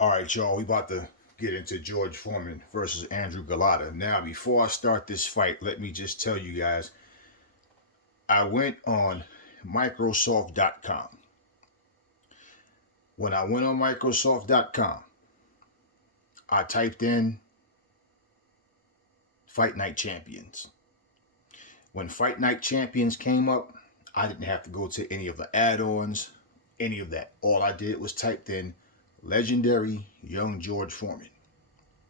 All right, y'all, we about to get into George Foreman versus Andrew Golota. Now, before I start this fight, let me just tell you guys, I went on Microsoft.com. When I went on Microsoft.com, I typed in Fight Night Champions. When Fight Night Champions came up, I didn't have to go to any of the add-ons, any of that. All I did was typed in legendary young George Foreman.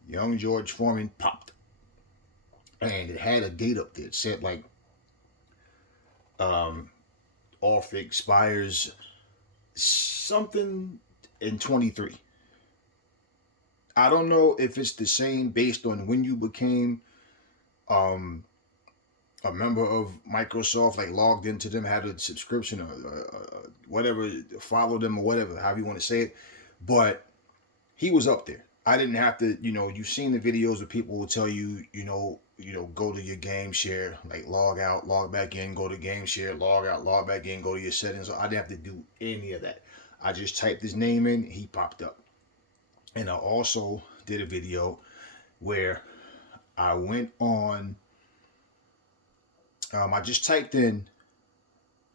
Young George Foreman popped. And it had a date up there. It said like um off expires something in 23. I don't know if it's the same based on when you became um a member of Microsoft, like logged into them, had a subscription or whatever, follow them or whatever, however you want to say it. But he was up there. I didn't have to, you've seen the videos where people will tell you, go to your game share, like log out, log back in, go to game share, log out, log back in, go to your settings. I didn't have to do any of that. I just typed his name in, he popped up. And I also did a video where I went on, I just typed in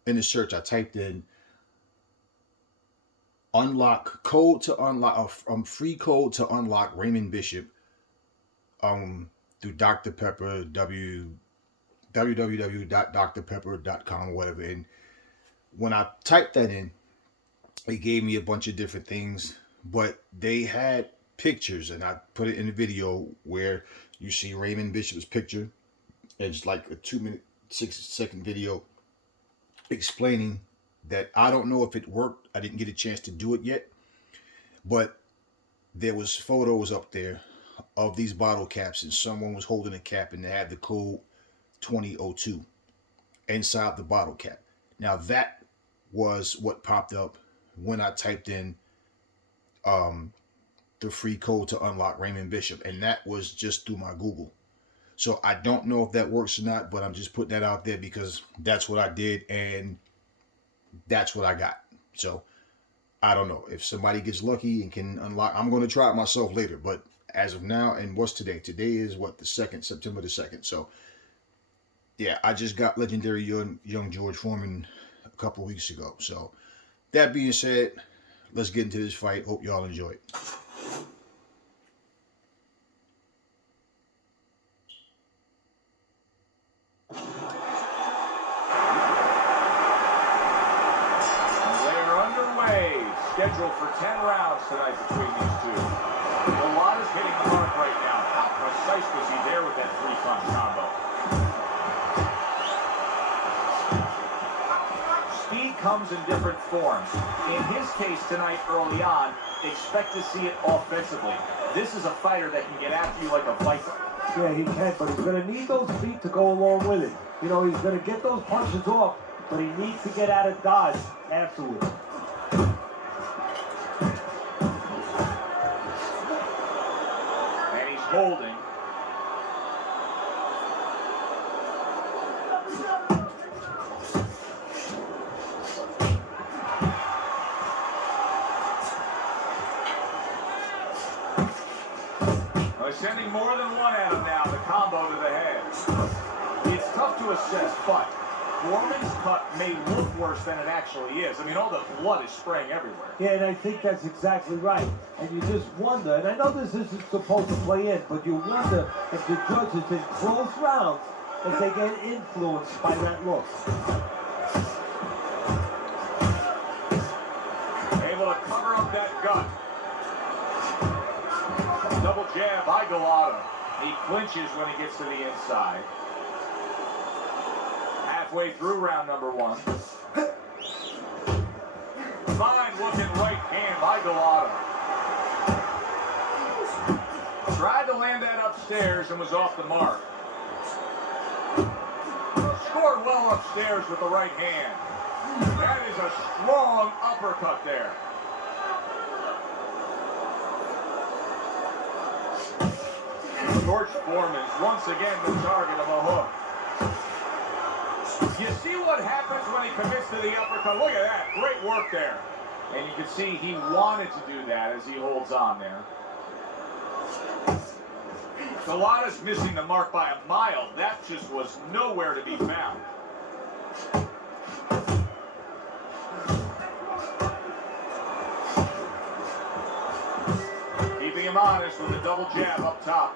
the search, I typed in unlock code to unlock free code to unlock Raymond Bishop through Dr. Pepper www.drpepper.com or whatever. And when I typed that in, it gave me a bunch of different things, but they had pictures, and I put it in the video where you see Raymond Bishop's picture. It's like a 2-minute 6-second video explaining that I don't know if it worked. I didn't get a chance to do it yet, but there was photos up there of these bottle caps, and someone was holding a cap, and they had the code 2002 inside the bottle cap. Now that was what popped up when I typed in the free code to unlock Raymond Bishop, and that was just through my Google. So I don't know if that works or not, but I'm just putting that out there because that's what I did, and that's what I got. So I don't know if somebody gets lucky and can unlock. I'm going to try it myself later, but as of now, and what's today? Today is what, the 2nd, September the 2nd. So yeah, I just got legendary young George Foreman a couple of weeks ago. So that being said, let's get into this fight. Hope y'all enjoy it. Scheduled for 10 rounds tonight between these two. Golota's hitting the mark right now. How precise was he there with that three-punch combo? Speed comes in different forms. In his case tonight early on, expect to see it offensively. This is a fighter that can get after you like a viper. Yeah, he can, but he's going to need those feet to go along with it. He's going to get those punches off, but he needs to get out of dodge. Absolutely. Holding. They're sending more than one at him now, the combo to the head. It's tough to assess, but Foreman's cut may look worse than it actually is. I mean, all the blood is spraying everywhere. Yeah, and I think that's exactly right. And you just wonder, and I know this isn't supposed to play in, but you wonder if the judges in close rounds, if they get influenced by that look. Able to cover up that gut. Double jab by Golota. He clinches when he gets to the inside. Halfway through round number one. Fine looking right hand by Golota. Tried to land that upstairs and was off the mark. Scored well upstairs with the right hand. That is a strong uppercut there. George Foreman's once again the target of a hook. You see what happens when he commits to the uppercut? Look at that. Great work there. And you can see he wanted to do that as he holds on there. Golota's missing the mark by a mile. That just was nowhere to be found. Keeping him honest with a double jab up top.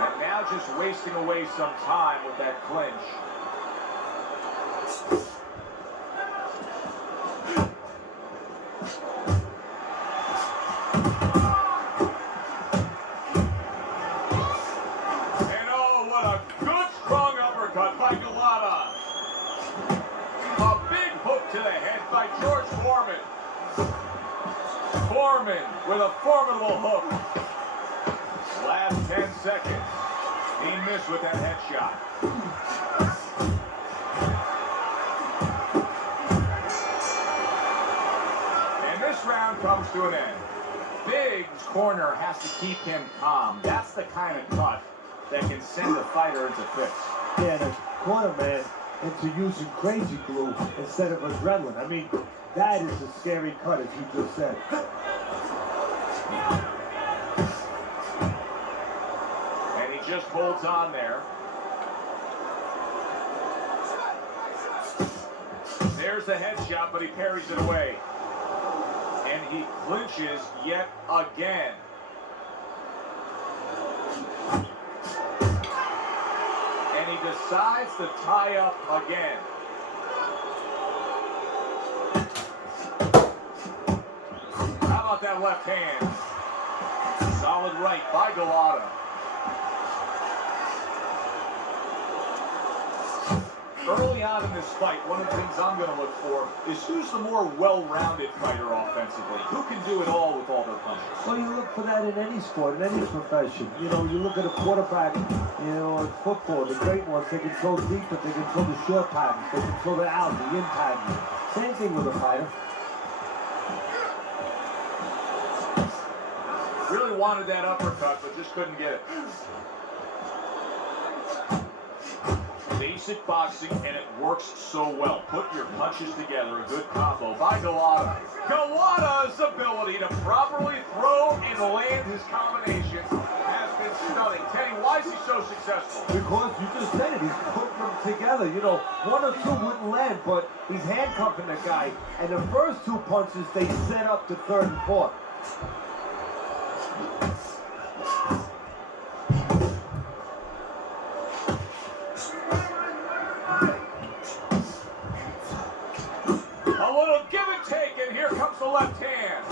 And now just wasting away some time with that clinch. And oh, what a good strong uppercut by Golota. A big hook to the head by George Foreman. Foreman with a formidable hook. Last 10 seconds. He missed with that headshot. And this round comes to an end. Big's corner has to keep him calm. That's the kind of cut that can send a fighter into fits. Yeah, the corner man into using crazy glue instead of adrenaline. I mean, that is a scary cut, as you just said. And he just holds on there. There's the headshot, but he parries it away. And he clinches yet again. And he decides to tie up again. How about that left hand? Solid right by Golota. Early on in this fight, one of the things I'm going to look for is who's the more well-rounded fighter offensively. Who can do it all with all their punches? Well, you look for that in any sport, in any profession. You know, you look at a quarterback, you know, in football, the great ones, they can throw deep, but they can throw the short patterns. They can throw the out, the in patterns. Same thing with a fighter. Really wanted that uppercut, but just couldn't get it. Basic boxing, and it works so well. Put your punches together, a good combo by Golota. Golota's ability to properly throw and land his combinations has been stunning. Teddy, why is he so successful? Because you just said it, he's putting them together. You know, one or two wouldn't land, but he's handcuffing the guy. And the first two punches, they set up the third and fourth. A little give and take, and here comes the left hand.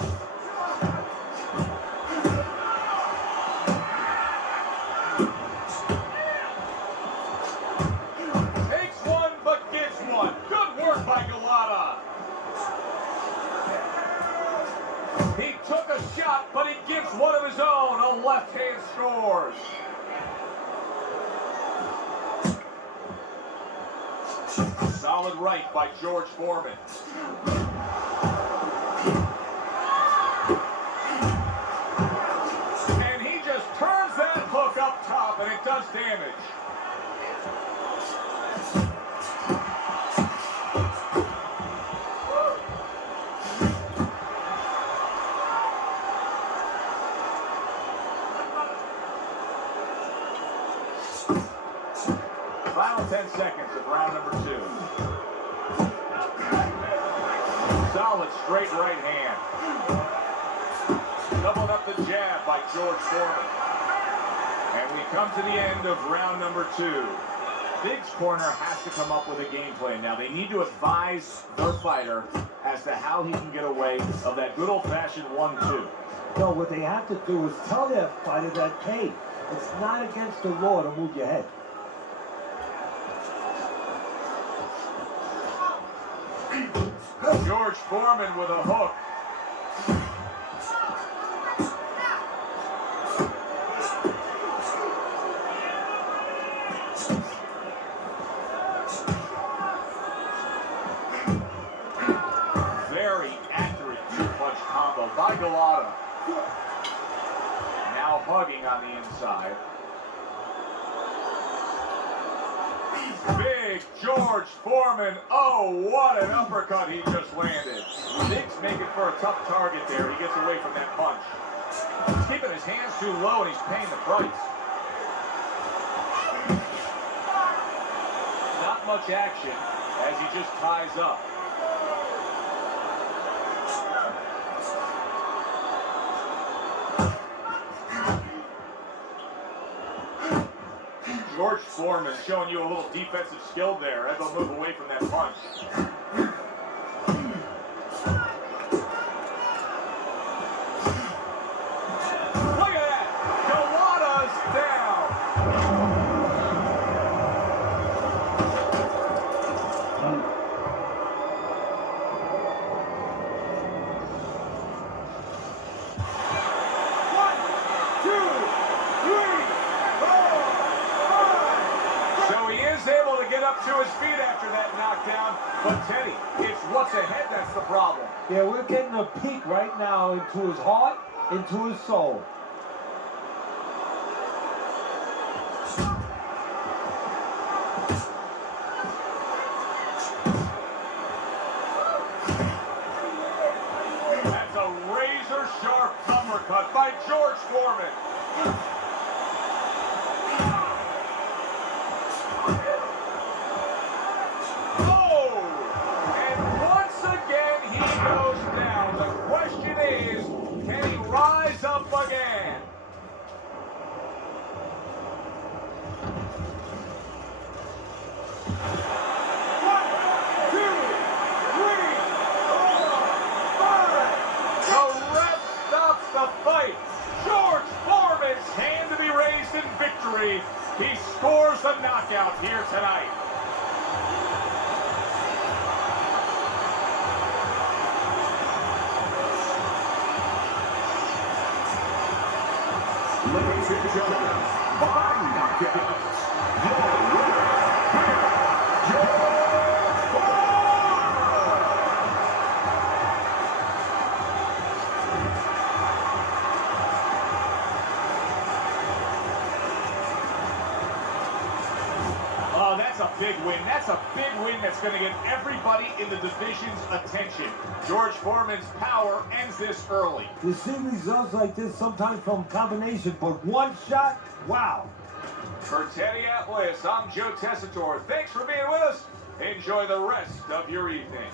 Takes one, but gives one. Good work by Golota. He took a shot, but he gives one of his own. A left hand scores. Solid right by George Foreman. And he just turns that hook up top, and it does damage. Final 10 seconds of round number 2. Solid straight right hand. Doubling up the jab by George Foreman. And we come to the end of round number 2. Big's corner has to come up with a game plan. Now they need to advise their fighter as to how he can get away of that good old-fashioned 1-2. No, what they have to do is tell their fighter that, hey, it's not against the law to move your head. George Foreman with a hook. Very accurate two-punch combo by Golota. Now hugging on the inside. Big George Foreman. Oh, what an uppercut he just landed. Big's making for a tough target there. He gets away from that punch. He's keeping his hands too low, and he's paying the price. Not much action as he just ties up. George Foreman showing you a little defensive skill there as they'll move away from that punch. Look at that! Golota's down! One, two, three, four. So he is able to get up to his feet after that knockdown, but Teddy, it's what's ahead that's the problem. Yeah, we're getting a peek right now into his heart, into his soul. That's a razor-sharp uppercut by George Foreman. Rise up again. One, two, three, four, five. The ref stops the fight. George Foreman's hand to be raised in victory. He scores the knockout here tonight. Ladies and gentlemen, by knockout, your winner, George Oh, that's a big win. That's a big win that's going to get everybody in the division's attention. George Foreman's power ends this early. You see results like this sometimes from combination, but one shot, wow. For Teddy Atlas, I'm Joe Tessitore. Thanks for being with us. Enjoy the rest of your evening.